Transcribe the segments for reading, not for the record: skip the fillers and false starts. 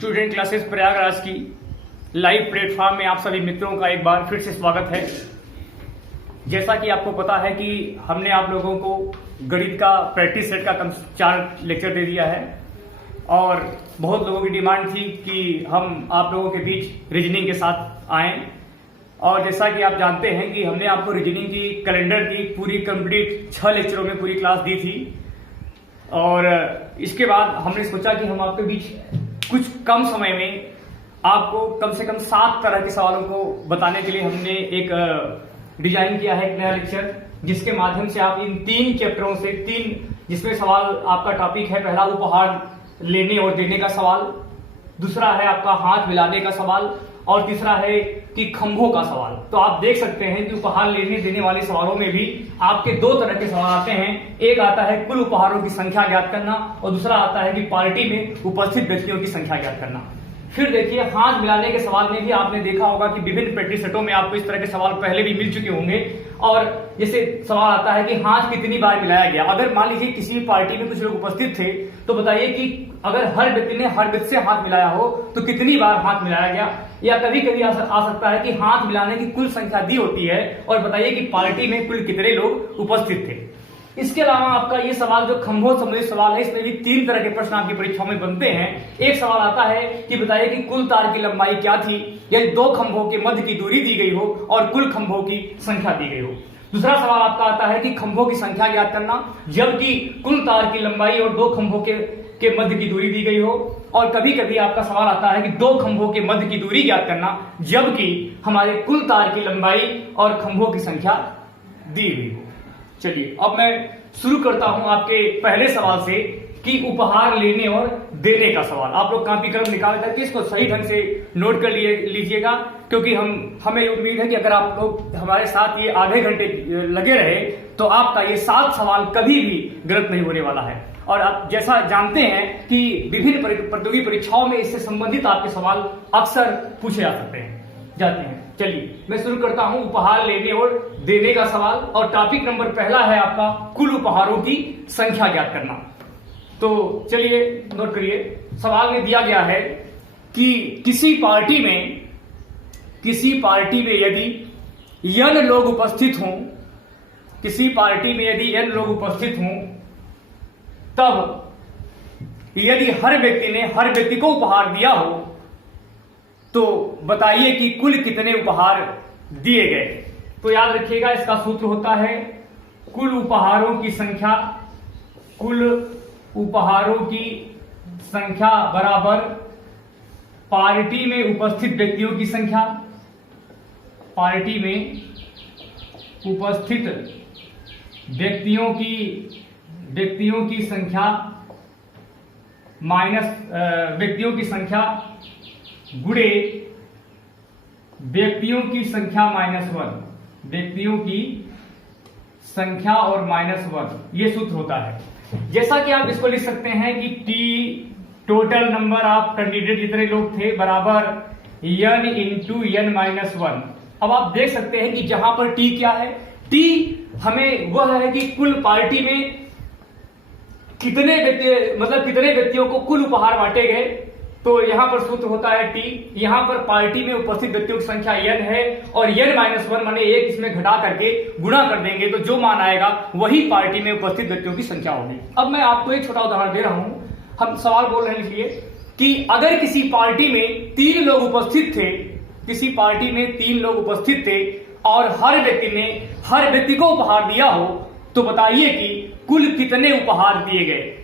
Student classes Prayagraj की live platform में आप सभी मित्रों का एक बार फिर से स्वागत है। जैसा कि आपको पता है कि हमने आप लोगों को गणित का प्रैक्टिस सेट का 4 लेक्चर दे दिया है और बहुत लोगों की डिमांड थी कि हम आप लोगों के बीच रीजनिंग के साथ आएं। और जैसा कि आप जानते हैं कि हमने आपको रीजनिंग की कैलेंडर की पूरी कंप्लीट 6 लेक्चरों में पूरी क्लास दी थी और इसके बाद हमने सोचा कि हम आपके बीच कुछ कम समय में आपको कम से कम 7 तरह के सवालों को बताने के लिए हमने एक डिजाइन किया है, एक नया लेक्चर, जिसके माध्यम से आप इन 3 चैप्टरों से 3 जिसमें सवाल आपका टॉपिक है, पहला उपहार लेने और देने का सवाल, दूसरा है आपका हाथ मिलाने का सवाल और तीसरा है कि खंभों का सवाल। तो आप देख सकते हैं कि उपहार लेने देने वाले सवालों में भी आपके 2 तरह के सवाल आते हैं। एक आता है कुल उपहारों की संख्या ज्ञात करना और दूसरा आता है कि पार्टी में उपस्थित व्यक्तियों की संख्या ज्ञात करना। फिर देखिए हाथ मिलाने के सवाल में भी आपने देखा होगा कि विभिन्न प्रैक्टिस सेटों में आपको इस तरह के सवाल पहले भी मिल चुके होंगे। और जैसे सवाल आता है कि हाथ कितनी बार मिलाया गया। अगर मान लीजिए किसी भी पार्टी में कुछ लोग उपस्थित थे तो बताइए कि अगर हर व्यक्ति ने हर व्यक्ति से हाथ मिलाया हो तो कितनी बार हाथ मिलाया गया। या कभी कभी आ सकता है कि हाथ मिलाने की कुल संख्या दी होती है और बताइए कि पार्टी में कुल कितने लोग उपस्थित थे। इसके अलावा आपका ये सवाल जो खंभों संबंधित सवाल है, इसमें भी 3 तरह के प्रश्न आपकी परीक्षाओं में बनते हैं। एक सवाल आता है कि बताइए कि कुल तार की लंबाई क्या थी, यदि 2 खंभों के मध्य की दूरी दी गई हो और कुल खंभों की संख्या दी गई हो। दूसरा सवाल आपका आता है कि खंभों की संख्या ज्ञात करना जबकि कुल तार की लंबाई और 2 खंभों के मध्य की दूरी दी गई हो। और कभी कभी आपका सवाल आता है कि 2 खंभों के मध्य की दूरी ज्ञात करना जबकि हमारे कुल तार की लंबाई और खंभों की संख्या दी गई हो। चलिए अब मैं शुरू करता हूं आपके पहले सवाल से कि उपहार लेने और देने का सवाल। आप लोग कॉपी कलम निकाल करके इसको सही ढंग से नोट कर लीजिएगा, क्योंकि हमें उम्मीद है कि अगर आप लोग हमारे साथ ये आधे घंटे लगे रहे तो आपका ये 7 सवाल कभी भी गलत नहीं होने वाला है। और आप जैसा जानते हैं कि विभिन्न प्रतियोगी परीक्षाओं में इससे संबंधित आपके सवाल अक्सर पूछे जाते हैं। चलिए मैं शुरू करता हूं उपहार लेने और देने का सवाल और टॉपिक नंबर पहला है आपका कुल उपहारों की संख्या ज्ञात करना। तो चलिए नोट करिए, सवाल में दिया गया है कि किसी पार्टी में यदि n लोग उपस्थित हों, किसी पार्टी में यदि n लोग उपस्थित हों, तब यदि हर व्यक्ति को उपहार दिया हो तो बताइए कि कुल कितने उपहार दिए गए। तो याद रखिएगा इसका सूत्र होता है कुल उपहारों की संख्या बराबर पार्टी में उपस्थित व्यक्तियों की संख्या, पार्टी में उपस्थित व्यक्तियों की संख्या माइनस व्यक्तियों की संख्या गुणे व्यक्तियों की संख्या -1, व्यक्तियों की संख्या और -1, ये सूत्र होता है। जैसा कि आप इसको लिख सकते हैं कि T total number of candidate जितने लोग थे बराबर n इंटू n-1। अब आप देख सकते हैं कि जहां पर T क्या है, T हमें वह है कि कुल पार्टी में कितने व्यक्तियों को कुल उपहार बांटे गए। तो यहां पर सूत्र होता है T, यहां पर पार्टी में उपस्थित व्यक्तियों की संख्या n है और n-1 माने 1 इसमें घटा करके गुणा कर देंगे तो जो मान आएगा वही पार्टी में उपस्थित व्यक्तियों की संख्या होगी। अब मैं आपको एक छोटा उदाहरण दे रहा हूं, हम सवाल बोल रहे हैं इसलिए कि अगर किसी पार्टी में 3 लोग उपस्थित थे, किसी पार्टी में 3 लोग उपस्थित थे और हर व्यक्ति को उपहार दिया हो तो बताइए कि कुल कितने उपहार दिए गए।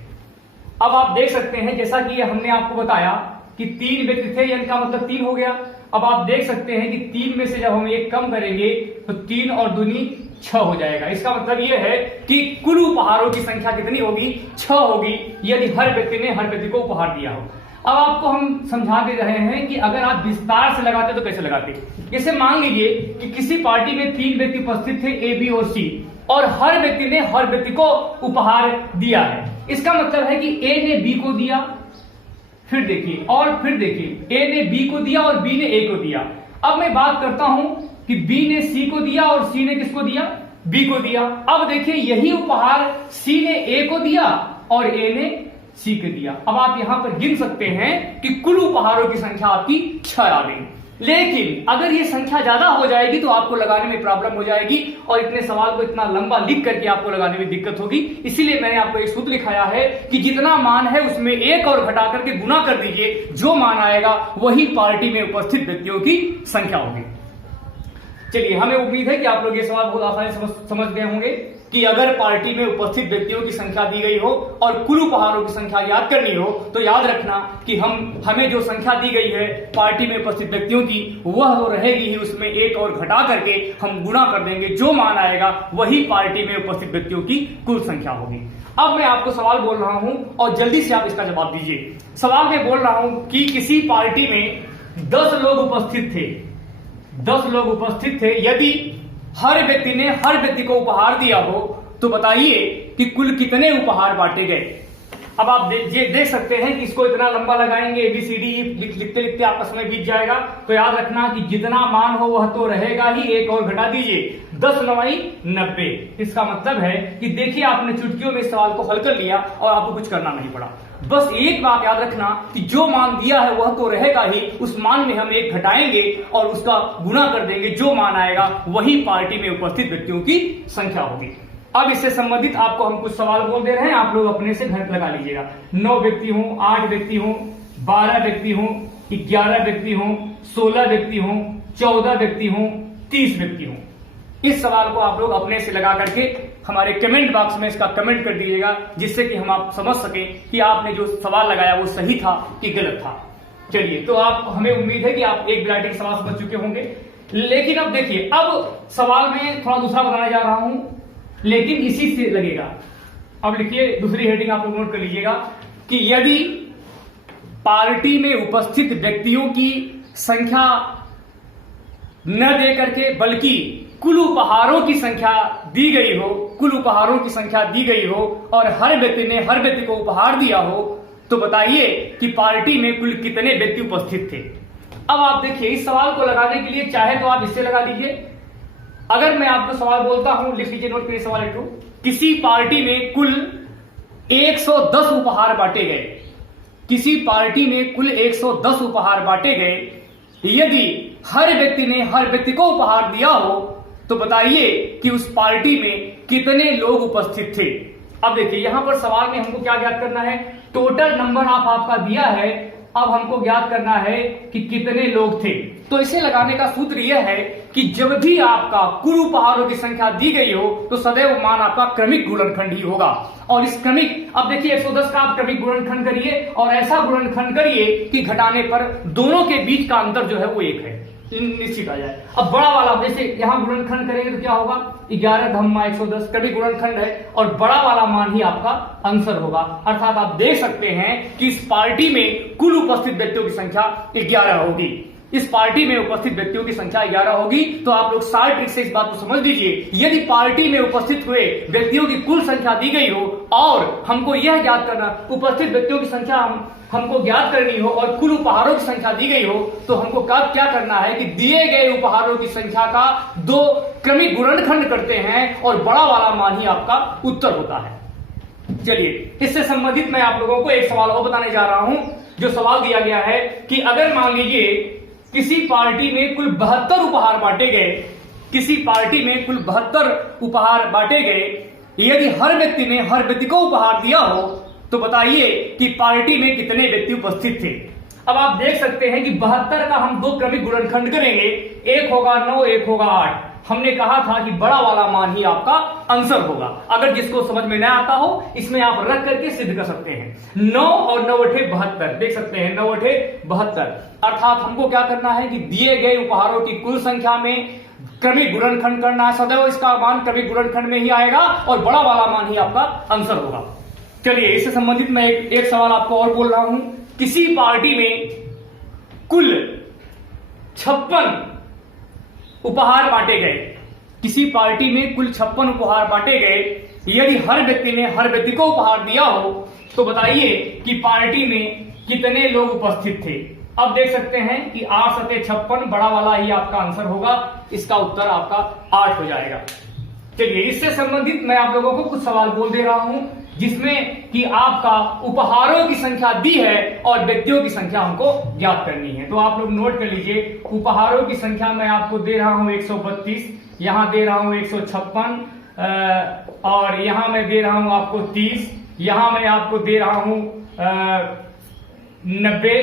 अब आप देख सकते हैं जैसा कि हमने आपको बताया कि 3 व्यक्ति थे, यानी का मतलब 3 हो गया। अब आप देख सकते हैं कि 3 में से जब हम 1 कम करेंगे तो 3 और दूनी 6 हो जाएगा। इसका मतलब यह है कि कुल उपहारों की संख्या कितनी होगी, 6 होगी, यदि हर व्यक्ति को उपहार दिया हो। अब आपको हम समझा दे रहे हैं कि अगर आप विस्तार से लगाते तो कैसे लगाते। जैसे मान लीजिए कि किसी पार्टी में 3 व्यक्ति उपस्थित थे, A, B और C, और हर व्यक्ति को उपहार दिया है। इसका मतलब है कि A ने B को दिया, फिर देखिए A ने B को दिया और B ने A को दिया। अब मैं बात करता हूं कि B ने C को दिया और C ने किसको दिया, B को दिया। अब देखिए यही उपहार C ने A को दिया और A ने सीख दिया। अब आप यहां पर गिन सकते हैं कि कुल उपहारों की संख्या आपकी 6 आ गई। लेकिन अगर ये संख्या ज्यादा हो जाएगी तो आपको लगाने में प्रॉब्लम हो जाएगी और इतने सवाल को इतना लंबा लिख करके आपको लगाने में दिक्कत होगी। इसीलिए मैंने आपको एक सूत्र लिखाया है कि जितना मान है उसमें एक और घटा करके गुना कर दीजिए, जो मान आएगा वही पार्टी में उपस्थित व्यक्तियों की संख्या होगी। चलिए, हमें उम्मीद है कि आप लोग ये सवाल बहुत आसानी से समझ गए होंगे कि अगर पार्टी में उपस्थित व्यक्तियों की संख्या दी गई हो और कुल उपहारों की संख्या याद करनी हो तो याद रखना कि हमें जो संख्या दी गई है पार्टी में उपस्थित व्यक्तियों की वह तो रहेगी ही, उसमें एक और घटा करके हम गुना कर देंगे, जो मान आएगा वही पार्टी में उपस्थित व्यक्तियों की कुल संख्या होगी। अब मैं आपको सवाल बोल रहा हूं और जल्दी से आप इसका जवाब दीजिए। सवाल में बोल रहा हूं कि किसी पार्टी में 10 लोग उपस्थित थे, 10 लोग उपस्थित थे। यदि हर व्यक्ति ने हर व्यक्ति को उपहार दिया हो तो बताइए कि कुल कितने उपहार बांटे गए। अब आप देख सकते हैं कि इसको इतना लंबा लगाएंगे, ABCD लिखते लिखते आपका समय बीत जाएगा। तो याद रखना कि जितना मान हो वह तो रहेगा ही, एक और घटा दीजिए, 10 9 90। इसका मतलब है कि देखिए आपने चुटकियों में इस सवाल को हल कर लिया और आपको कुछ करना नहीं पड़ा। बस एक बात याद रखना कि जो मान दिया है वह तो रहेगा ही, उस मान में हम एक घटाएंगे और उसका गुना कर देंगे, जो मान आएगा वही पार्टी में उपस्थित व्यक्तियों की संख्या होगी। अब इससे संबंधित आपको हम कुछ सवाल बोल दे रहे हैं, आप लोग अपने से घर लगा लीजिएगा। 9 व्यक्ति हों, 8 व्यक्ति हों, 12 व्यक्ति हों, 11 व्यक्ति हों, 16 व्यक्ति हों, 14 व्यक्ति हों, 30 व्यक्ति हों। इस सवाल को आप लोग अपने से लगा करके हमारे कमेंट बॉक्स में इसका कमेंट कर दीजिएगा, जिससे कि हम आप समझ सकें कि आपने जो सवाल लगाया वो सही था कि गलत था। चलिए, तो आप हमें उम्मीद है कि आप एक वैरायटी के सवाल समझ चुके होंगे। लेकिन अब देखिए, अब सवाल में थोड़ा दूसरा बताने जा रहा हूं, लेकिन इसी से लगेगा। अब लिखिए, दूसरी हेडिंग आप लोग नोट कर लीजिएगा कि यदि पार्टी में उपस्थित व्यक्तियों की संख्या न दे करके बल्कि कुल उपहारों की संख्या दी गई हो, कुल उपहारों की संख्या दी गई हो और हर व्यक्ति ने हर व्यक्ति को उपहार दिया हो तो बताइए कि पार्टी में कुल कितने व्यक्ति उपस्थित थे। अब आप देखिए, इस सवाल को लगाने के लिए चाहे तो आप इससे लगा लीजिए। अगर मैं आपको सवाल बोलता हूं, लिख लीजिए, नोट करिए सवाल एक, किसी पार्टी में कुल 110 उपहार बांटे गए, किसी पार्टी में कुल 110 उपहार बांटे गए। यदि हर व्यक्ति ने हर व्यक्ति को उपहार दिया हो तो बताइए कि उस पार्टी में कितने लोग उपस्थित थे। अब देखिए, यहां पर सवाल में हमको क्या ज्ञात करना है, टोटल नंबर आपका दिया है, अब हमको ज्ञात करना है कि कितने लोग थे। तो इसे लगाने का सूत्र यह है कि जब भी आपका कुल उपहारों की संख्या दी गई हो तो सदैव मान आपका क्रमिक गुणनखंड ही होगा। और इस क्रमिक, अब देखिए 110 का आप क्रमिक गुणनखंड करिए और ऐसा गुणनखंड करिए कि घटाने पर दोनों के बीच का अंतर जो है वो 1 है, निश्चित आ जाए। अब बड़ा वाला, जैसे यहां गुणनखंड करेंगे तो क्या होगा, 11 धम्मा 110 क्रमिक गुणनखंड है और बड़ा वाला मान ही आपका आंसर होगा। अर्थात आप देख सकते हैं कि इस पार्टी में कुल उपस्थित व्यक्तियों की संख्या 11 होगी। इस पार्टी में उपस्थित व्यक्तियों की संख्या 11 होगी। तो आप लोग शार्ट ट्रिक से इस बात को समझ लीजिए, यदि पार्टी में उपस्थित हुए व्यक्तियों की कुल संख्या दी गई हो और हमको यह ज्ञात करना, उपस्थित व्यक्तियों की संख्या हमको ज्ञात करनी हो और कुल उपहारों की संख्या दी गई हो तो हमको क्या करना है कि दिए गए उपहारों की संख्या का 2 क्रमिक गुणनखंड करते हैं और बड़ा वाला मान ही आपका उत्तर होता है। चलिए, इससे संबंधित मैं आप लोगों को एक सवाल और बताने जा रहा हूं। जो सवाल दिया गया है कि अगर मान लीजिए किसी पार्टी में कुल 72 उपहार बांटे गए, किसी पार्टी में कुल 72 उपहार बांटे गए, यदि हर व्यक्ति ने हर व्यक्ति को उपहार दिया हो तो बताइए कि पार्टी में कितने व्यक्ति उपस्थित थे। अब आप देख सकते हैं कि 72 का हम 2 क्रमिक गुणनखंड करेंगे, एक होगा 9, एक होगा 8। हमने कहा था कि बड़ा वाला मान ही आपका आंसर होगा। अगर जिसको समझ में न आता हो इसमें आप रख करके सिद्ध कर सकते हैं। 9 और 9 8 72, देख सकते हैं 9 8 72। अर्थात हमको क्या करना है कि दिए गए उपहारों की कुल संख्या में क्रमिक गुणनखंड करना है, सदैव इसका मान क्रमिक गुणनखंड में ही आएगा और बड़ा वाला मान ही आपका आंसर होगा। चलिए, इससे संबंधित मैं एक सवाल आपको और बोल रहा हूं। किसी पार्टी में कुल 56 उपहार बांटे गए, किसी पार्टी में कुल 56 उपहार बांटे गए। यदि हर व्यक्ति ने हर व्यक्ति को उपहार दिया हो तो बताइए कि पार्टी में कितने लोग उपस्थित थे। अब देख सकते हैं कि 8 सते 56, बड़ा वाला ही आपका आंसर होगा। इसका उत्तर आपका 8 हो जाएगा। चलिए, इससे संबंधित मैं आप लोगों को कुछ सवाल बोल दे रहा हूं जिसमें कि आपका उपहारों की संख्या दी है और व्यक्तियों की संख्या हमको ज्ञात करनी है। तो आप लोग नोट कर लीजिए, उपहारों की संख्या मैं आपको दे रहा हूं 132, यहां दे रहा हूं 156, और यहां मैं दे रहा हूं आपको 30, यहां मैं आपको दे रहा हूं 90।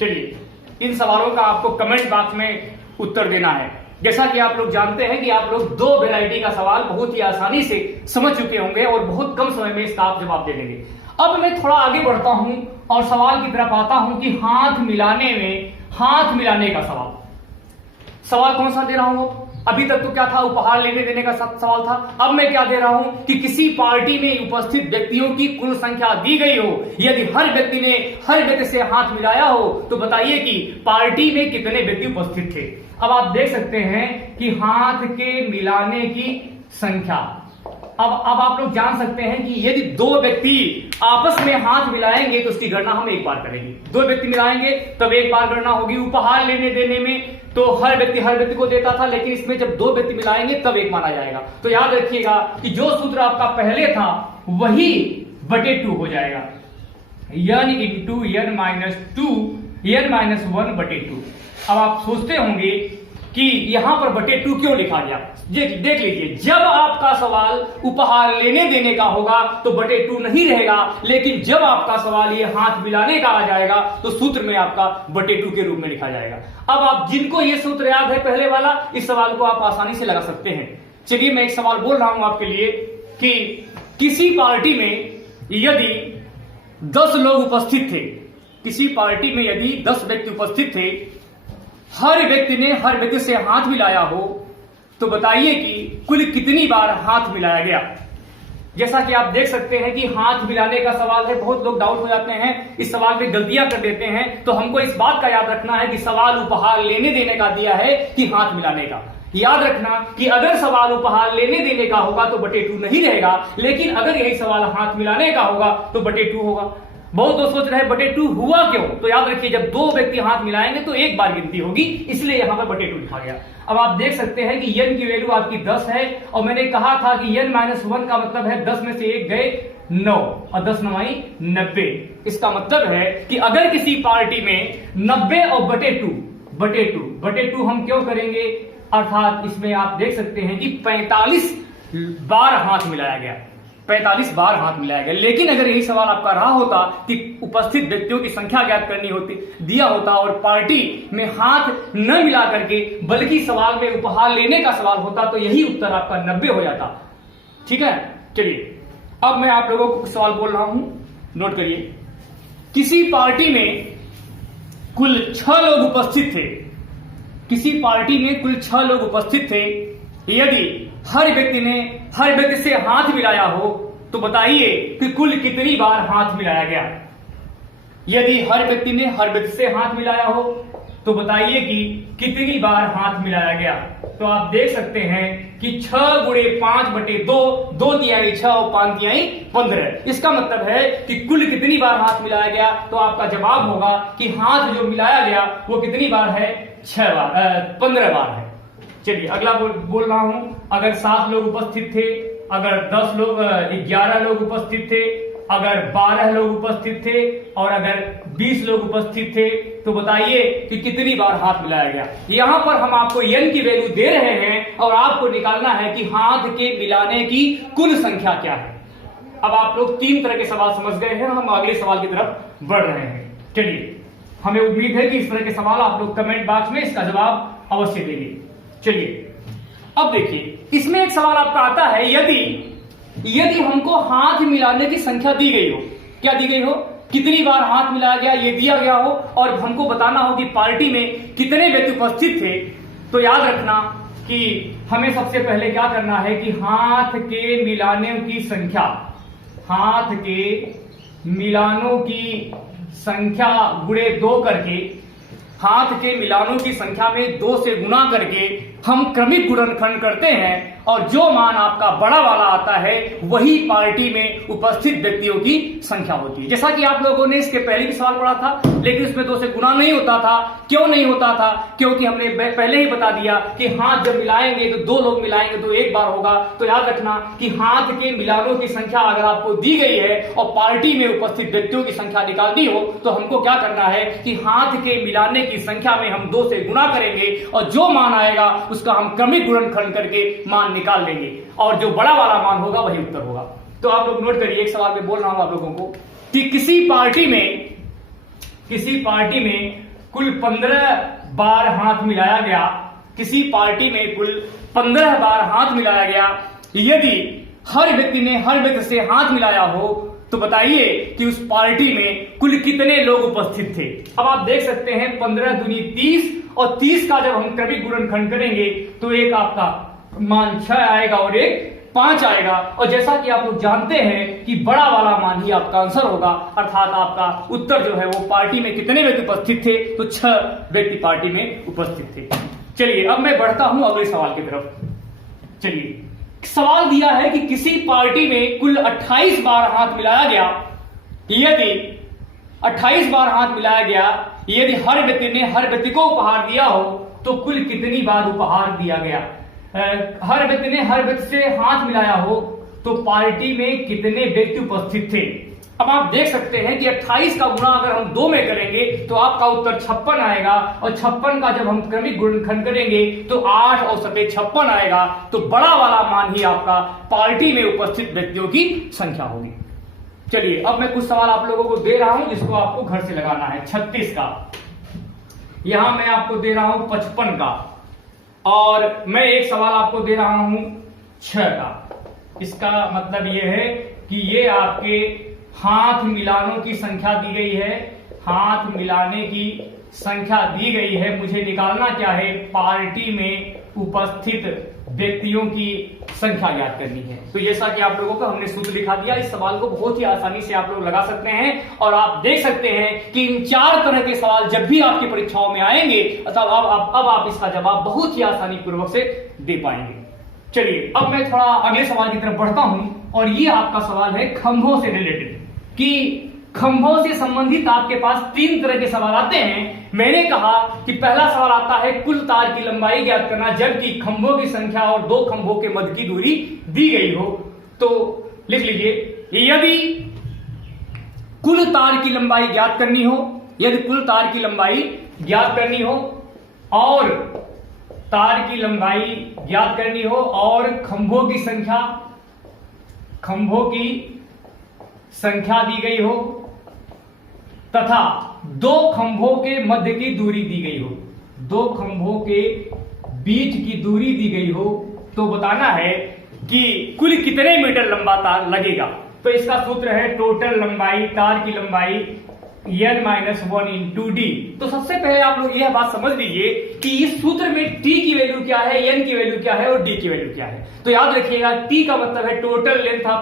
चलिए, इन सवालों का आपको कमेंट बॉक्स में उत्तर देना है। जैसा कि आप लोग जानते हैं कि आप लोग 2 वैरायटी का सवाल बहुत ही आसानी से समझ चुके होंगे और बहुत कम समय में इसका आप जवाब दे देंगे। अब मैं थोड़ा आगे बढ़ता हूं और सवाल की तरफ आता हूं कि हाथ मिलाने का सवाल कौन सा दे रहा हूं। अभी तक तो क्या था, उपहार लेने देने का सवाल था। अब मैं क्या दे रहा हूं कि किसी पार्टी में उपस्थित व्यक्तियों की कुल संख्या दी गई हो, यदि हर व्यक्ति ने हर व्यक्ति से हाथ मिलाया हो तो बताइए कि पार्टी में कितने व्यक्ति उपस्थित थे। अब आप देख सकते हैं कि हाथ के मिलाने की संख्या, अब आप लोग जान सकते हैं कि यदि 2 व्यक्ति आपस में हाथ मिलाएंगे तो उसकी गणना हम एक बार करेंगे। 2 व्यक्ति मिलाएंगे तब एक बार गणना होगी। उपहार लेने देने में तो हर व्यक्ति को देता था, लेकिन इसमें जब 2 व्यक्ति मिलाएंगे तब एक माना जाएगा। तो याद रखिएगा कि जो सूत्र आपका पहले था वही बटे 2 हो जाएगा, n into n minus 2, n minus 1 बटे 2। अब आप सोचते होंगे कि यहां पर बटे 2 क्यों लिखा गया। देख लीजिए, जब आपका सवाल उपहार लेने देने का होगा तो बटे 2 नहीं रहेगा, लेकिन जब आपका सवाल ये हाथ मिलाने का आ जाएगा तो सूत्र में आपका बटे 2 के रूप में लिखा जाएगा। अब आप जिनको ये सूत्र याद है पहले वाला, इस सवाल को आप आसानी से लगा सकते हैं। चलिए, मैं एक सवाल बोल रहा हूं आपके लिए कि किसी पार्टी में यदि 10 लोग उपस्थित थे, किसी पार्टी में यदि 10 व्यक्ति उपस्थित थे, हर व्यक्ति ने हर व्यक्ति से हाथ मिलाया हो, तो बताइए कि कुल कितनी बार हाथ मिलाया गया। जैसा कि आप देख सकते हैं कि हाथ मिलाने का सवाल है, बहुत लोग डाउट हो जाते हैं, इस सवाल में गलतियां कर देते हैं। तो हमको इस बात का याद रखना है कि सवाल उपहार लेने देने का दिया है कि हाथ मिलाने का। याद रखना कि अगर सवाल उपहार लेने देने का होगा तो बटे 2 नहीं रहेगा, लेकिन अगर यही सवाल हाथ मिलाने का होगा तो बटे 2 होगा। बहुत लोग सोच रहे हैं बटे 2 हुआ क्यों, तो याद रखिए जब 2 व्यक्ति हाथ मिलाएंगे तो एक बार गिनती होगी, इसलिए यहां पर बटे 2 लिखा गया। अब आप देख सकते हैं कि n की वैल्यू आपकी 10 है और मैंने कहा था कि n माइनस 1 का मतलब है 10 में से 1 गए 9 और 10 9 90। इसका मतलब है कि अगर किसी पार्टी में 90 और बटे 2 हम क्यों करेंगे, अर्थात इसमें आप देख सकते हैं कि 45 बार हाथ मिलाया गया, 45 बार हाथ मिलाया गया। लेकिन अगर यही सवाल आपका रहा होता कि उपस्थित व्यक्तियों की संख्या ज्ञात करनी होती, दिया होता और पार्टी में हाथ न मिला करके बल्कि सवाल में उपहार लेने का सवाल होता, तो यही उत्तर आपका 90 हो जाता। ठीक है, चलिए अब मैं आप लोगों को सवाल बोल रहा हूं, नोट करिए। किसी पार्टी में कुल 6 लोग उपस्थित थे, किसी पार्टी में कुल 6 लोग उपस्थित थे, यदि हर व्यक्ति ने हर व्यक्ति से हाथ मिलाया हो तो बताइए कि कुल कितनी बार हाथ मिलाया गया। यदि हर व्यक्ति ने हर व्यक्ति से हाथ मिलाया हो तो बताइए कि कितनी बार हाथ मिलाया गया। तो आप देख सकते हैं कि 6 गुणे 5 बटे 2, 2 तिहाई 6 और 5 तिहाई 15। इसका मतलब है कि कुल कितनी बार हाथ मिलाया गया, तो आपका जवाब होगा कि हाथ जो मिलाया गया वो कितनी बार है, 15 बार है। चलिए अगला बोल रहा हूं, अगर 7 लोग उपस्थित थे, अगर 10 लोग 11 लोग उपस्थित थे, अगर 12 लोग उपस्थित थे और अगर 20 लोग उपस्थित थे, तो बताइए कि कितनी बार हाथ मिलाया गया। यहां पर हम आपको n की वैल्यू दे रहे हैं और आपको निकालना है कि हाथ के मिलाने की कुल संख्या क्या है। अब आप लोग 3 तरह के सवाल समझ गए हैं, हम अगले सवाल की तरफ बढ़ रहे हैं। चलिए, हमें उम्मीद है कि इस तरह के सवाल आप लोग कमेंट बॉक्स में इसका जवाब अवश्य देंगे। चलिए अब देखिए, इसमें एक सवाल आपका आता है, यदि हमको हाथ मिलाने की संख्या दी गई हो, क्या दी गई हो, कितनी बार हाथ मिलाया गया ये दिया गया हो और हमको बताना हो कि पार्टी में कितने व्यक्ति उपस्थित थे, तो याद रखना कि हमें सबसे पहले क्या करना है कि हाथ के मिलाने की संख्या, हाथ के मिलानों की संख्या गुणे 2 करके, हाथ के मिलानों की संख्या में 2 से गुना करके हम क्रमिक गुणनखंड करते हैं और जो मान आपका बड़ा वाला आता है वही पार्टी में उपस्थित व्यक्तियों की संख्या होती है। जैसा कि आप लोगों ने इसके पहले भी सवाल पढ़ा था, लेकिन इसमें 2 से गुना नहीं होता था। क्यों नहीं होता था? क्योंकि हमने पहले ही बता दिया कि हाथ जब मिलाएंगे तो 2 लोग मिलाएंगे तो 1 बार होगा। तो याद रखना कि हाथ के मिलानों की संख्या अगर आपको दी गई है और पार्टी में उपस्थित व्यक्तियों की संख्या निकालनी हो तो हमको क्या करना है कि हाथ के मिलाने की संख्या में हम 2 से गुना करेंगे और जो मान आएगा उसका हम क्रमिक गुणनखंड करके मान निकाल लेंगे और जो बड़ा वाला मान होगा वही उत्तर होगा। तो आप लोग नोट करिए, एक सवाल में बोल रहा हूं आप लोगों को कि किसी पार्टी में कुल 15 बार हाथ मिलाया गया, किसी पार्टी में कुल 15 बार हाथ मिलाया गया। यदि हर व्यक्ति ने हर व्यक्ति से हाथ मिलाया हो तो बताइए कि उस पार्टी में कुल कितने लोग उपस्थित थे। अब आप देख सकते हैं 15 दूनी 30 और 30 का जब हम क्रमिक गुणनखंड करेंगे तो एक आपका मान 6 आएगा और एक 5 आएगा। और जैसा कि आप लोग जानते हैं कि बड़ा वाला मान ही आपका आंसर होगा, अर्थात आपका उत्तर जो है वो पार्टी में कितने व्यक्ति उपस्थित थे तो 6 व्यक्ति पार्टी में उपस्थित थे। चलिए अब मैं बढ़ता हूं अगले सवाल की तरफ। चलिए, सवाल दिया है कि किसी पार्टी में कुल 28 बार हाथ मिलाया गया। यदि 28 बार हाथ मिलाया गया, यदि हर व्यक्ति ने हर व्यक्ति को उपहार दिया हो तो कुल कितनी बार उपहार दिया गया। हर व्यक्ति ने हर व्यक्ति से हाथ मिलाया हो तो पार्टी में कितने व्यक्ति उपस्थित थे। अब आप देख सकते हैं कि 28 का गुणा अगर हम 2 में करेंगे तो आपका उत्तर 56 आएगा और 56 का जब हम क्रमिक गुणनखंड करेंगे तो 8 और 7 56 आएगा। तो बड़ा वाला मान ही आपका पार्टी में उपस्थित व्यक्तियों की संख्या होगी। चलिए अब मैं कुछ सवाल आप लोगों को दे रहा हूं जिसको आपको घर से लगाना है। 36 का, यहां मैं आपको दे रहा हूं 55 का, और मैं एक सवाल आपको दे रहा हूं 6 का। इसका मतलब यह है कि ये आपके हाथ मिलानों की संख्या दी गई है, हाथ मिलाने की संख्या दी गई है। मुझे निकालना क्या है, पार्टी में उपस्थित व्यक्तियों की संख्या याद करनी है। तो जैसा कि आप लोगों को हमने सूत्र लिखा दिया, इस सवाल को बहुत ही आसानी से आप लोग लगा सकते हैं और आप देख सकते हैं कि इन 4 तरह के सवाल जब भी आपकी परीक्षाओं में आएंगे तब अब आप इसका जवाब बहुत ही आसानी पूर्वक से दे पाएंगे। चलिए अब मैं थोड़ा अगले सवाल की तरफ बढ़ता हूं और ये आपका सवाल है खंभों से रिलेटेड, कि खंभों से संबंधित आपके पास 3 तरह के सवाल आते हैं। मैंने कहा कि पहला सवाल आता है कुल तार की लंबाई ज्ञात करना, जबकि खंभों की संख्या और 2 खंभों के मध्य की दूरी दी गई हो। तो लिख लीजिए, यदि कुल तार की लंबाई ज्ञात करनी हो, यदि कुल तार की लंबाई ज्ञात करनी हो और तार की लंबाई ज्ञात करनी हो और खंभों की संख्या दी गई हो तथा 2 खंभों के मध्य की दूरी दी गई हो, 2 खंभों के बीच की दूरी दी गई हो, तो बताना है कि कुल कितने मीटर लंबा तार लगेगा। तो इसका सूत्र है टोटल लंबाई, तार की लंबाई n-1 इंटू डी। तो सबसे पहले आप लोग यह बात समझ लीजिए कि इस सूत्र में t की वैल्यू क्या है, n की वैल्यू क्या है और d की वैल्यू क्या है। तो याद रखिएगा, t का मतलब है टोटल लेंथ ऑफ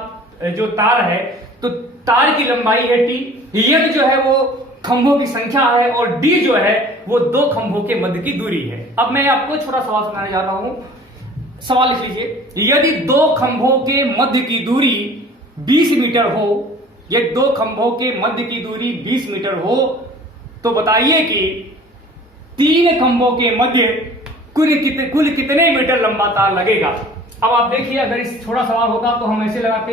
जो तार है, तो तार की लंबाई है t, n जो है वो खंभों की संख्या है और d जो है वो 2 खंभों के मध्य की दूरी है। अब मैं आपको छोटा सवाल सुनाने जा रहा हूं। सवाल लिख लीजिए, यदि 2 खंभों के मध्य की दूरी 20 मीटर हो, यदि 2 खंभों के मध्य की दूरी 20 मीटर हो तो बताइए कि 3 खंभों के मध्य कुल कितने मीटर लंबा तार लगेगा। अब आप देखिए, अगर इस छोटा सवाल होता तो हम ऐसे लगाते।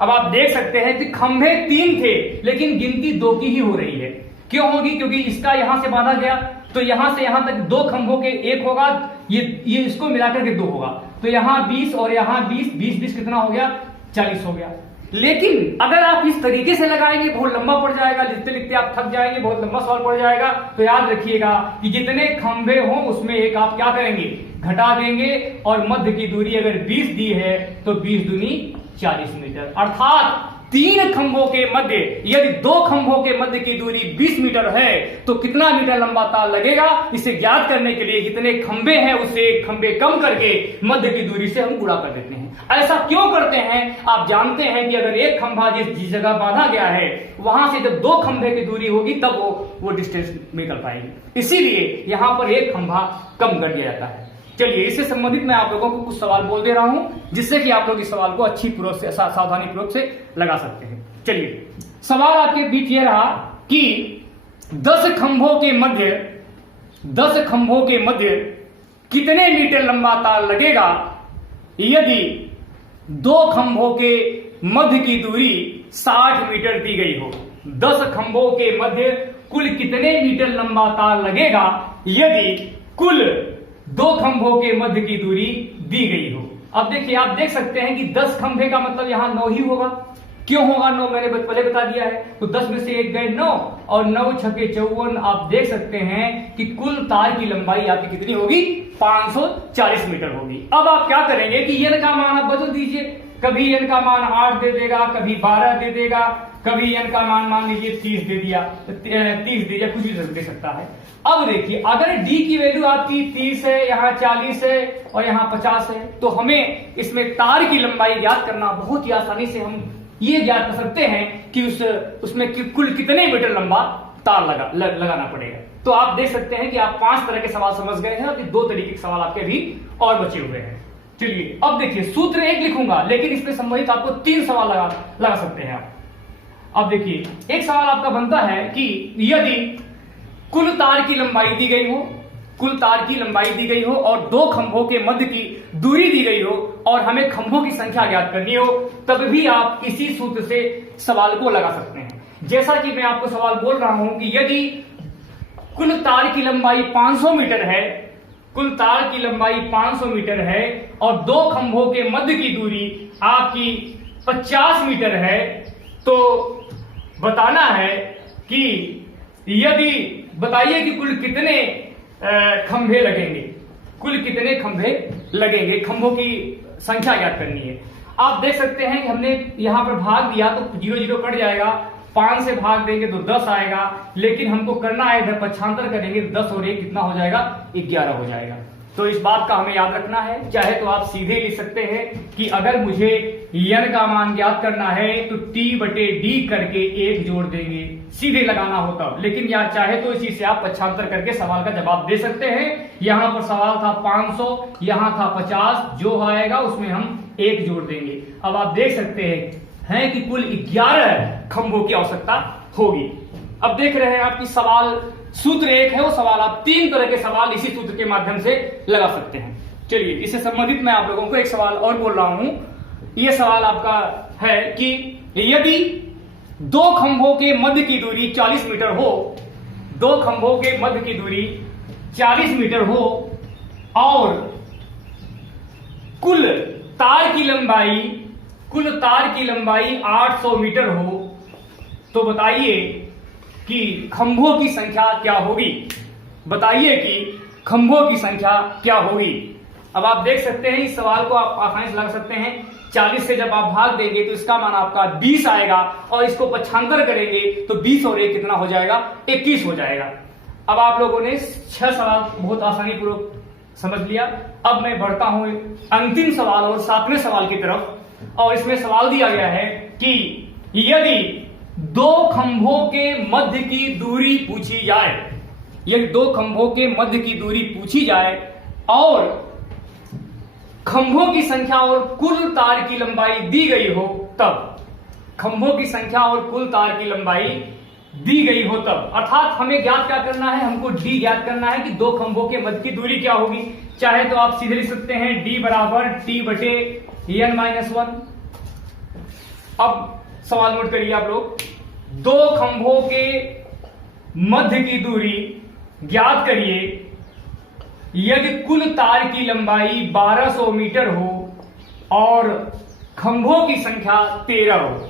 अब आप देख सकते हैं कि खंभे 3 थे लेकिन गिनती 2 की ही हो रही है। क्यों होगी? क्योंकि इसका यहां से बांधा गया तो यहां से यहां तक 2 खंभों के 1 होगा, ये इसको मिलाकर के 2 होगा, तो यहां 20 और यहां 20 कितना हो गया, 40 हो गया। लेकिन अगर आप इस तरीके से लगाएंगे बहुत लंबा पड़ जाएगा, लिखते लिखते आप थक जाएंगे, बहुत लंबा सवाल पड़ जाएगा। तो याद रखिएगा कि जितने खंभे हों उसमें एक आप क्या करेंगे, घटा देंगे और मध्य की दूरी अगर 20 दी है तो 20 दूनी 40 मीटर, अर्थात 3 खंभों के मध्य, यदि 2 खंभों के मध्य की दूरी 20 मीटर है तो कितना मीटर लंबा तार लगेगा। इसे ज्ञात करने के लिए जितने खंभे हैं उससे 1 खंभे कम करके मध्य की दूरी से हम गुणा कर देते हैं। ऐसा क्यों करते हैं? आप जानते हैं कि अगर एक खंभा जिस जगह बांधा गया है वहां से जब 2 खंभे की दूरी होगी तब वो डिस्टेंस निकल पाएगी, इसीलिए यहां पर 1 खंभा कम कर दिया जाता है। चलिए, इससे संबंधित मैं आप लोगों को कुछ सवाल बोल दे रहा हूं, जिससे कि आप लोग इस सवाल को अच्छी पूर्वक से सावधानी पूर्वक से लगा सकते हैं। चलिए, सवाल आपके बीच ये रहा कि 10 खंभों के मध्य कितने मीटर लंबा तार लगेगा यदि 2 खंभों के मध्य की दूरी 60 मीटर दी गई हो। 10 खंभों के मध्य कुल कितने मीटर लंबा तार लगेगा यदि कुल 2 खंभों के मध्य की दूरी दी गई हो। अब देखिए, आप देख सकते हैं कि 10 खंभे का मतलब यहां 9 ही होगा। क्यों होगा 9? मैंने पहले बता दिया है। तो 10 में से 1 गए 9 और 9 छके 54। आप देख सकते हैं कि कुल तार की लंबाई आपकी कितनी होगी? 540 मीटर होगी। अब आप क्या करेंगे कि n का मान आप बदल दीजिए। कभी n का मान 8 दे देगा, कभी 12 दे देगा, कभी n का मान लीजिए 30 दे दिया, 30 दे दिया, कुछ भी दे सकता है। अब देखिए, अगर d की वैल्यू आपकी 30 है, यहाँ 40 है और यहाँ 50 है, तो हमें इसमें तार की लंबाई ज्ञात करना बहुत ही आसानी से हम ये ज्ञात कर सकते हैं कि उसमें कुल कितने मीटर लंबा तार लगाना पड़ेगा। तो आप देख सकते हैं कि आप 5 तरह के सवाल समझ गए हैं और 2 तरीके के सवाल आपके भी और बचे हुए हैं। चलिए, अब देखिए, सूत्र 1 लिखूंगा, लेकिन इसमें संबंधित आपको 3 सवाल लगा सकते हैं आप। अब देखिए, एक सवाल आपका बनता है कि यदि कुल तार की लंबाई दी गई हो और 2 खंभों के मध्य की दूरी दी गई हो और हमें खंभों की संख्या ज्ञात करनी हो, तब भी आप इसी सूत्र से सवाल को लगा सकते हैं। जैसा कि मैं आपको सवाल बोल रहा हूं कि यदि कुल तार की लंबाई 500 मीटर है और 2 खंभों के मध्य की दूरी आपकी 50 मीटर है, तो बताना है कि बताइए कि कुल कितने खंभे लगेंगे, खंभों की संख्या ज्ञात करनी है। आप देख सकते हैं कि हमने यहां पर भाग दिया तो 0 0 कट जाएगा, 5 से भाग देंगे तो 10 आएगा, लेकिन हमको करना है इधर पक्षांतर करेंगे तो 10 और 1 कितना हो जाएगा? 11 हो जाएगा। तो इस बात का हमें याद रखना है। चाहे तो आप सीधे लिख सकते हैं कि अगर मुझे n का मान ज्ञात करना है तो T/D करके 1 जोड़ देंगे, सीधे लगाना होता। लेकिन या चाहे तो इसी से आप पक्षांतर करके सवाल का जवाब दे सकते हैं। यहां पर सवाल था 500, यहां था 50, जो आएगा उसमें हम 1 जोड़ देंगे। अब आप देख सकते हैं कि कुल 11 खंभों की आवश्यकता होगी। अब देख रहे हैं आपकी सवाल सूत्र 1 है, वो सवाल आप 3 तरह के सवाल इसी सूत्र के माध्यम से लगा सकते हैं। चलिए, इससे संबंधित मैं आप लोगों को एक सवाल और बोल रहा हूं। यह सवाल आपका है कि यदि 2 खंभों के मध्य की दूरी 40 मीटर हो, 2 खंभों के मध्य की दूरी 40 मीटर हो और कुल तार की लंबाई 800 मीटर हो, तो बताइए कि खंभों की संख्या क्या होगी? अब आप देख सकते हैं इस सवाल को आप आसानी से लगा सकते हैं। 40 से जब आप भाग देंगे तो इसका मान आपका 20 आएगा और इसको पक्षांतर करेंगे तो 20 और 1 कितना हो जाएगा? 21 हो जाएगा। अब आप लोगों ने 6 सवाल बहुत आसानी पूर्वक समझ लिया। अब मैं बढ़ता हूं अंतिम सवाल और 7वें सवाल की तरफ, और इसमें सवाल दिया गया है कि यदि 2 खंभों के मध्य की दूरी पूछी जाए, और खंभों की संख्या और कुल तार की लंबाई दी गई हो, तब अर्थात हमें ज्ञात क्या करना है? हमको D ज्ञात करना है कि 2 खंभों के मध्य की दूरी क्या होगी। चाहे तो आप सीधे लिख सकते हैं D बराबर T/N-1। अब सवाल नोट करिए आप लोग। 2 खंभों के मध्य की दूरी ज्ञात करिए यदि कुल तार की लंबाई 1200 मीटर हो और खंभों की संख्या 13 हो।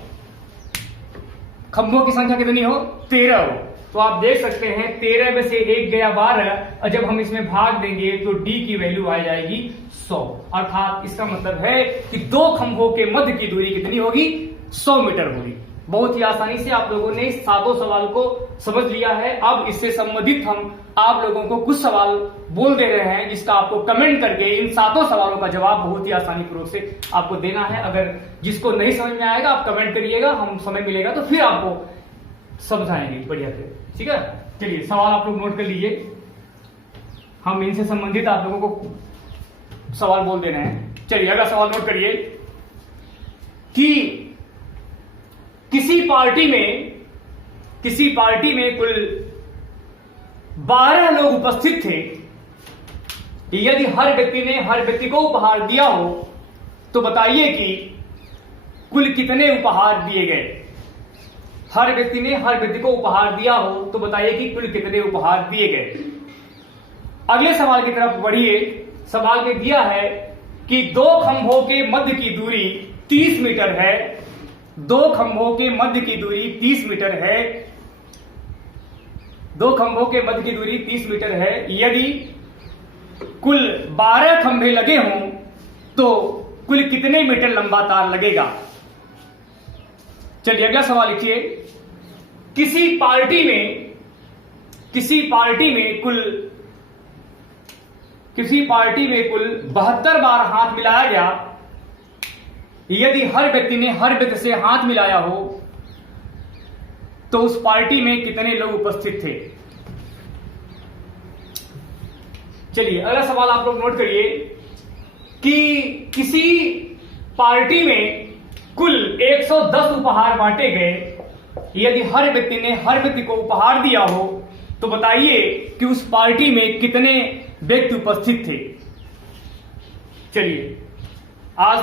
खंभों की संख्या कितनी हो? 13 हो। तो आप देख सकते हैं 13 में से 1 गया 12, और जब हम इसमें भाग देंगे तो D की वैल्यू आ जाएगी 100। अर्थात इसका मतलब है कि 2 खंभों के मध्य की दूरी कितनी होगी? 100 मीटर होगी। बहुत ही आसानी से आप लोगों ने इस 7 सवाल को समझ लिया है। अब इससे संबंधित हम आप लोगों को कुछ सवाल बोल दे रहे हैं, जिसका आपको कमेंट करके इन 7 सवालों का जवाब बहुत ही आसानी पूर्वक से आपको देना है। अगर जिसको नहीं समझ में आएगा आप कमेंट करिएगा, हम समय मिलेगा तो फिर आपको समझाएंगे बढ़िया से। ठीक है, चलिए सवाल आप लोग नोट कर लीजिए। हम इनसे संबंधित आप लोगों को सवाल बोल दे रहे हैं। चलिए अगला सवाल नोट करिए कि किसी पार्टी में कुल 12 लोग उपस्थित थे। यदि हर व्यक्ति को उपहार दिया हो तो बताइए कि कुल कितने उपहार दिए गए। हर व्यक्ति को उपहार दिया हो तो बताइए कि कुल कितने उपहार दिए गए। अगले सवाल की तरफ बढ़िए। सवाल में दिया है कि दो खंभों के मध्य की दूरी 30 मीटर है। दो खंभों के मध्य की दूरी 30 मीटर है। दो खंभों के मध्य की दूरी 30 मीटर है। यदि कुल 12 खंभे लगे हों तो कुल कितने मीटर लंबा तार लगेगा। चलिए अगला सवाल लिखिए। किसी पार्टी में कुल 72 बार हाथ मिलाया गया। यदि हर व्यक्ति से हाथ मिलाया हो तो उस पार्टी में कितने लोग उपस्थित थे। चलिए अगला सवाल आप लोग नोट करिए कि किसी पार्टी में कुल 110 उपहार बांटे गए। यदि हर व्यक्ति को उपहार दिया हो तो बताइए कि उस पार्टी में कितने व्यक्ति उपस्थित थे। चलिए आज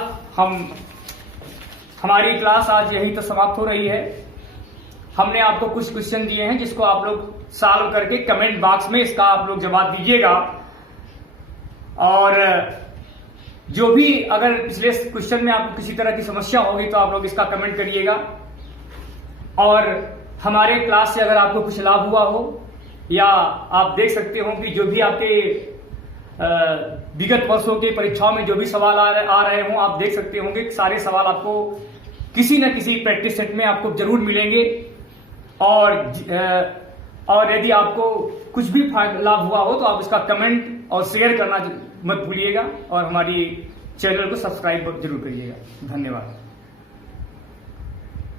हमारी क्लास आज यही तो समाप्त हो रही है। हमने आपको कुछ क्वेश्चन दिए हैं जिसको आप लोग सॉल्व करके कमेंट बॉक्स में इसका आप लोग जवाब दीजिएगा। और जो भी अगर पिछले क्वेश्चन में आपको किसी तरह की समस्या होगी तो आप लोग इसका कमेंट करिएगा। और हमारे क्लास से अगर आपको कुछ लाभ हुआ हो या आप देख सकते हो कि जो भी आपके विगत वर्षों के परीक्षाओं में जो भी सवाल आ रहे हों, आप देख सकते होंगे कि सारे सवाल आपको किसी न किसी प्रैक्टिस सेट में आपको जरूर मिलेंगे। और यदि आपको कुछ भी लाभ हुआ हो तो आप इसका कमेंट और शेयर करना मत भूलिएगा और हमारी चैनल को सब्सक्राइब जरूर करिएगा। धन्यवाद।